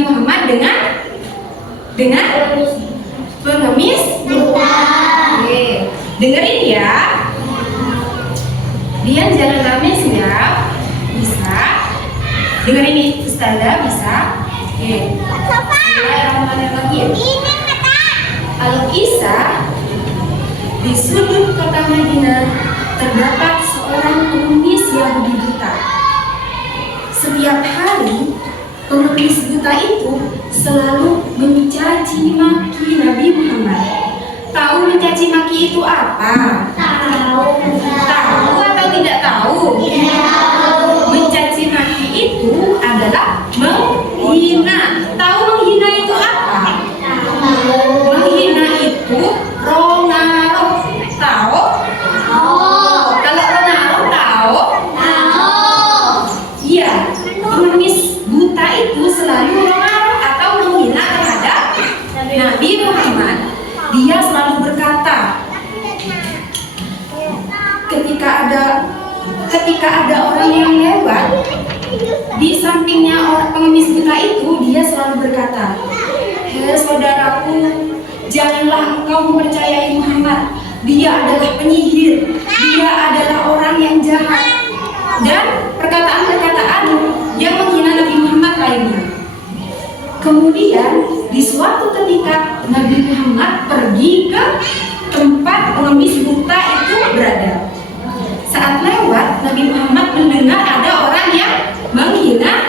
Nabi Muhammad dengan pengemis buta. Oke, dengerin ya. Dian jalan rame siap? Bisa. Dengerin nih Ustazah, bisa? Oke. Bismillahirrahmanirrahim. Al-Kisah, di sudut kota Madinah terdapat seorang pengemis Yahudi buta. Setiap hari pengemis buta itu selalu mencaci maki Nabi Muhammad. Tahu mencaci maki itu apa? Tahu atau tidak tahu? Mencaci maki itu adalah menghina. Tahu menghina itu apa? Menghina itu rongaroh. Tahu? Kalau rongaroh tahu? Iya, pengemis buta itu selalu rongaroh atau menghina terhadap Nabi Muhammad. Dia selalu berkata, ketika ada orang yang lewat di sampingnya orang pengemis buta itu, dia selalu berkata, "Hei saudaraku, janganlah engkau mempercayai Muhammad. Dia adalah penyihir, dia adalah orang yang jahat." Dan perkataan-perkataan yang menghina Nabi Muhammad lainnya. Kemudian di suatu ketika Nabi Muhammad pergi ke tempat pengemis buta itu berada. Saat lewat, Nabi Muhammad mendengar ada orang yang menghina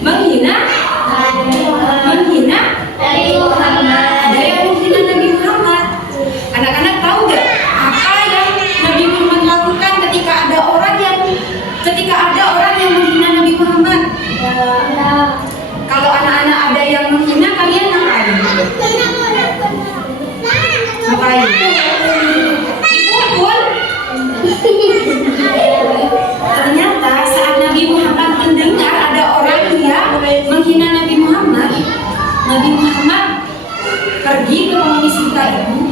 Nabi Muhammad. Ada yang menghina Nabi Muhammad. Anak-anak tahu gak apa yang Nabi Muhammad lakukan ketika ada orang yang menghina Nabi Muhammad? Kalau anak-anak ada yang menghina, kalian ngapain? Dipukul. Ternyata saat Nabi Muhammad mendengar ada orang yang menghina Nabi Muhammad pergi ke pengemis buta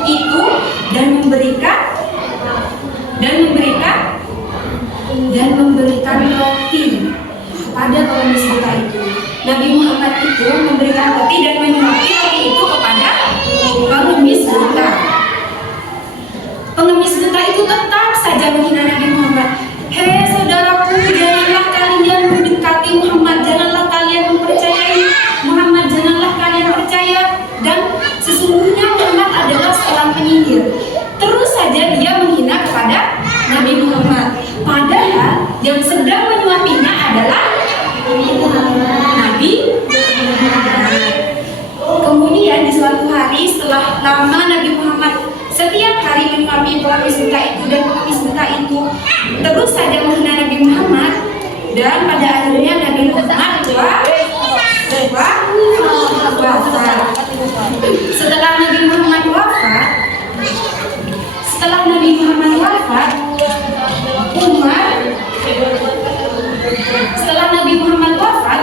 itu dan memberikan roti kepada pengemis buta itu. Nabi Muhammad itu memberikan roti dan menyuapi roti itu kepada pengemis buta. Pengemis buta itu tetap saja menghina Nabi Muhammad. "Hei saudaraku, janganlah kalian mendekati Muhammad, janganlah kalian mempercayai Muhammad, janganlah kalian percaya, dan sesungguhnya Muhammad adalah seorang penyihir." Terus saja dia menghina kepada Nabi Muhammad. Padahal yang sedang menyuapinya adalah Nabi Muhammad. Kemudian di suatu hari setelah lama Nabi Muhammad setiap hari menyuapi pengemis buta itu, dan pengemis buta itu terus saja menghina Nabi Muhammad, dan pada akhirnya Nabi Muhammad wafat. Setelah Nabi Muhammad wafat,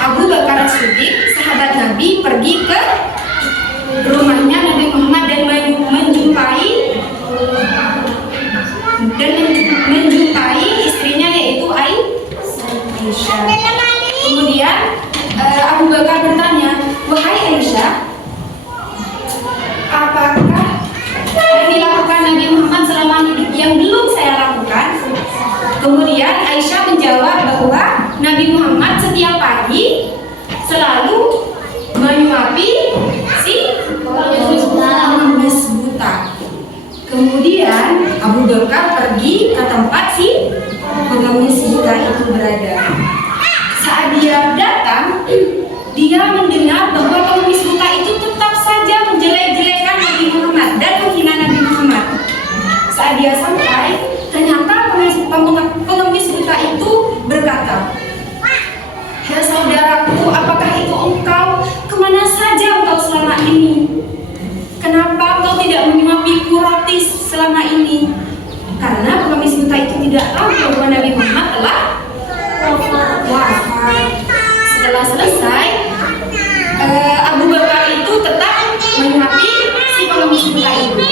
Abu Bakar As-Siddiq, sahabat Nabi, pergi ke rumahnya Nabi Muhammad dan menjumpai istrinya, yaitu Aisyah. Kemudian Abu Bakar bertanya, "Wahai Aisyah, apakah yang dilakukan Nabi Muhammad selama hidup yang belum saya lakukan?" Kemudian Aisyah menjawab bahwa Nabi Muhammad setiap pagi selalu menyuapi si pengemis buta. Kemudian Abu Bakar pergi ke tempat si pengemis buta itu berada. Saat dia datang, dia mendengar bahwa pengemis buta itu tetap saja menjelek-jelekan Nabi Muhammad dan menghina Nabi Muhammad. Saat dia sampai, ternyata pengemis buta itu berkata, "Ya saudaraku, apakah itu engkau? Kemana saja engkau selama ini? Kenapa engkau tidak menyuapiku roti selama ini?" Karena pengemis buta itu tidak tahu bahwa Nabi Muhammad telah wafat. Setelah selesai, Abu Bakar itu tetap menyuapi si pengemis buta itu.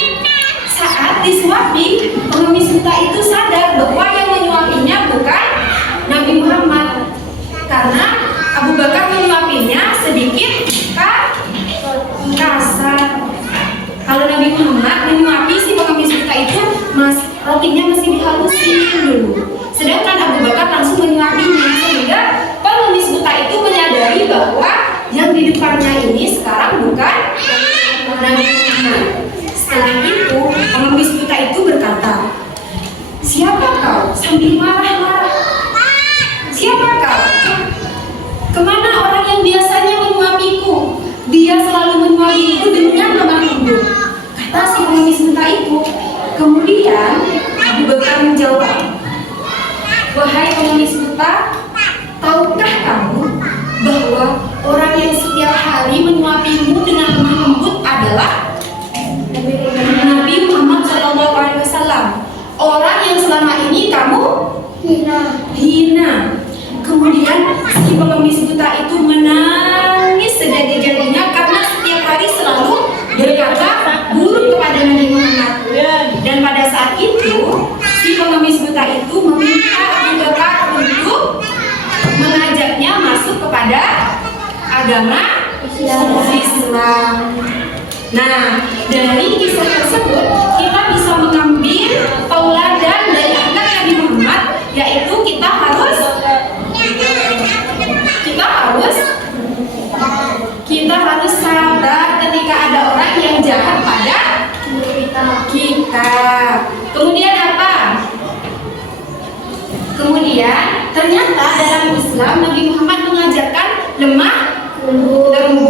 Saat disuapi, pengemis buta itu sadar bahwa yang menyuapinya bukan Nabi Muhammad, karena Abu Bakar menyuapinya Setelah itu, pengemis buta itu berkata, "Siapa kau?" sambil marah-marah. "Siapa kau? Kemana orang yang biasanya menyuapiku? Dia selalu menyuapiku dengan lemah lembut," kata si pengemis buta itu. Kemudian Abu Bakar menjawab, "Wahai pengemis buta, tahukah kamu bahwa orang yang setiap hari menyuapimu dengan lemah lembut adalah Nabi Muhammad SAW, orang yang selama ini kamu hina." Kemudian si pengemis buta itu menangis sejadi-jadinya karena setiap hari selalu berkata buruk kepada Nabi Muhammad. Dan pada saat itu si pengemis buta itu meminta Abu Bakar untuk mengajaknya masuk kepada agama Islam. Nah, dari kisah tersebut kita bisa mengambil tauladan dari anak Nabi Muhammad, yaitu kita harus sabar ketika ada orang yang jahat pada kita. Kemudian apa? Kemudian ternyata dalam Islam Nabi Muhammad mengajarkan lemah lembut.